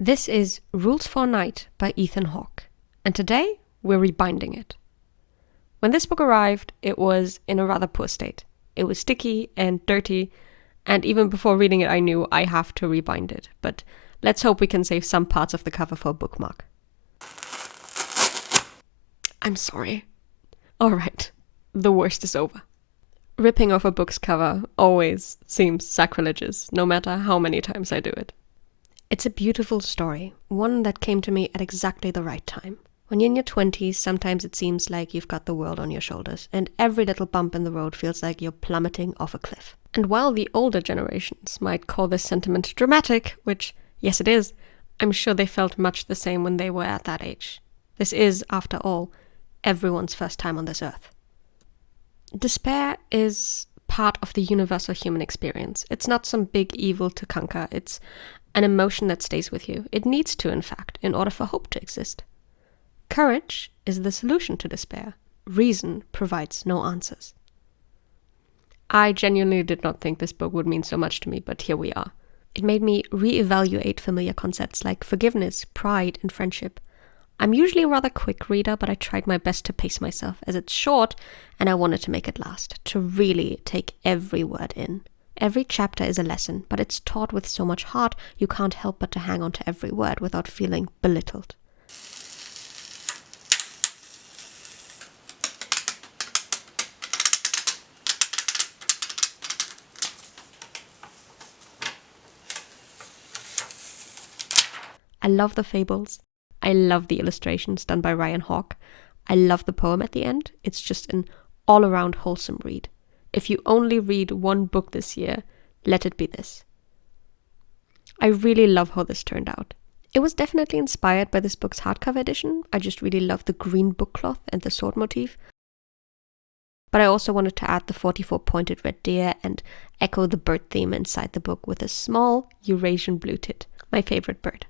This is Rules for a Night by Ethan Hawke, and today we're rebinding it. When this book arrived, it was in a rather poor state. It was sticky and dirty, and even before reading it I knew I have to rebind it, but let's hope we can save some parts of the cover for a bookmark. I'm sorry. Alright, the worst is over. Ripping off a book's cover always seems sacrilegious, no matter how many times I do it. It's a beautiful story, one that came to me at exactly the right time. When you're in your 20s, sometimes it seems like you've got the world on your shoulders, and every little bump in the road feels like you're plummeting off a cliff. And while the older generations might call this sentiment dramatic, which, yes it is, I'm sure they felt much the same when they were at that age. This is, after all, everyone's first time on this earth. Despair is part of the universal human experience. It's not some big evil to conquer. It's an emotion that stays with you. It needs to, in fact, in order for hope to exist. Courage is the solution to despair. Reason provides no answers. I genuinely did not think this book would mean so much to me, but here we are. It made me reevaluate familiar concepts like forgiveness, pride, and friendship. I'm usually a rather quick reader, but I tried my best to pace myself as it's short and I wanted to make it last, to really take every word in. Every chapter is a lesson, but it's taught with so much heart you can't help but to hang on to every word without feeling belittled. I love the fables. I love the illustrations done by Ethan Hawke. I love the poem at the end. It's just an all-around wholesome read. If you only read one book this year, let it be this. I really love how this turned out. It was definitely inspired by this book's hardcover edition. I just really love the green book cloth and the sword motif. But I also wanted to add the 44 pointed red deer and echo the bird theme inside the book with a small Eurasian blue tit, my favorite bird.